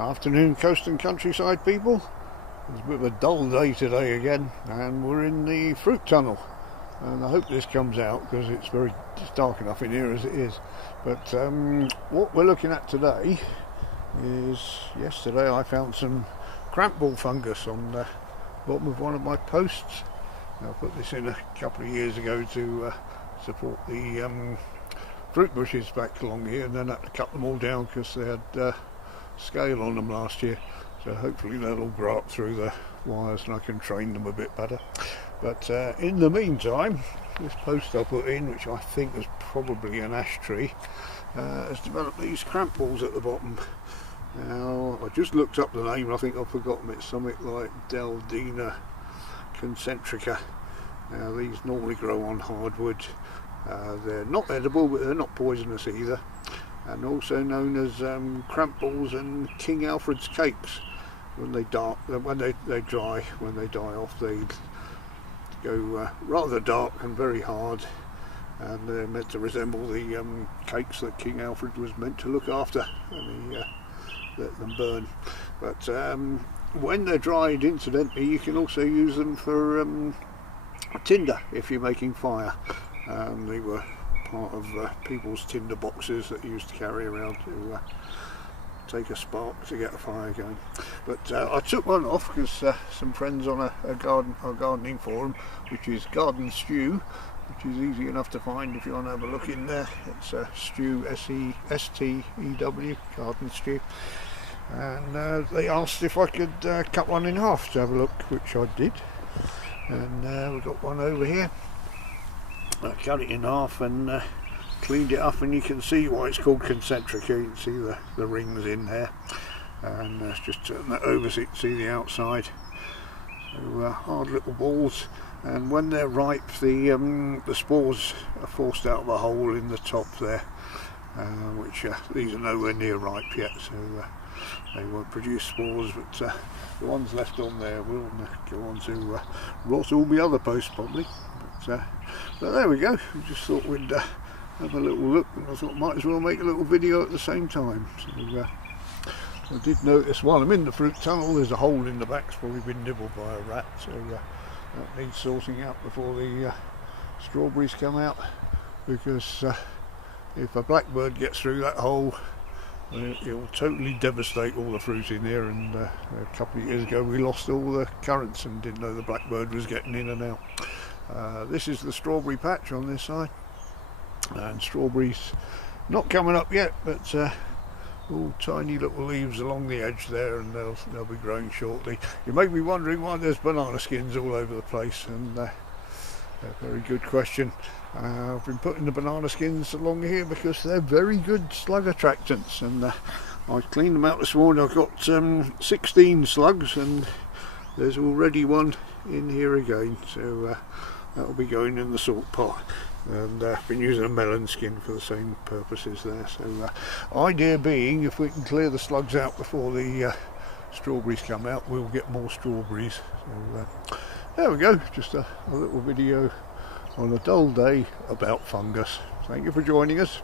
Afternoon, coast and countryside people. It's a bit of a dull day today again, and we're in the fruit tunnel, and I hope this comes out because it's dark enough in here as it is. But what we're looking at today is, yesterday I found some cramp ball fungus on the bottom of one of my posts. I put this in a couple of years ago to support the fruit bushes back along here, and then had to cut them all down because they had scale on them last year, so hopefully they'll all grow up through the wires and I can train them a bit better. But in the meantime, this post I put in, which I think was probably an ash tree, has developed these cramp balls at the bottom. Now I just looked up the name, I think I've forgotten, it's something like Deldina concentrica. Now these normally grow on hardwood. They're not edible, but they're not poisonous either, and also known as cramp balls and King Alfred's cakes. When they dry, when they die off, they go rather dark and very hard, and they're meant to resemble the cakes that King Alfred was meant to look after, and he let them burn. But when they're dried, incidentally, you can also use them for tinder if you're making fire. They were part of people's tinder boxes that you used to carry around to take a spark to get a fire going. But I took one off because some friends on a gardening forum, which is Garden Stew, which is easy enough to find if you want to have a look in there. It's Stew, S-E-S-T-E-W, Garden Stew. And they asked if I could cut one in half to have a look, which I did. And we've got one over here. I cut it in half and cleaned it up, and you can see why it's called concentric. You can see the rings in there, and just turn that over so you can see the outside. So hard little balls, and when they're ripe, the spores are forced out of a hole in the top there, which these are nowhere near ripe yet, so they won't produce spores, but the ones left on there will go on to rot all the other posts probably. But there we go. We just thought we'd have a little look, and I thought might as well make a little video at the same time. So I did notice while I'm in the fruit tunnel there's a hole in the back, it's probably been nibbled by a rat, so that needs sorting out before the strawberries come out, because if a blackbird gets through that hole, it will totally devastate all the fruit in there. And a couple of years ago we lost all the currants and didn't know the blackbird was getting in and out. This is the strawberry patch on this side, and strawberries not coming up yet, but all tiny little leaves along the edge there, and they'll be growing shortly. You may be wondering why there's banana skins all over the place, and a very good question. I've been putting the banana skins along here because they're very good slug attractants, and I cleaned them out this morning. I've got 16 slugs, and there's already one in here again, so that'll be going in the salt pot. And I've been using a melon skin for the same purposes there. So idea being, if we can clear the slugs out before the strawberries come out, we'll get more strawberries. So there we go, just a little video on a dull day about fungus. Thank you for joining us.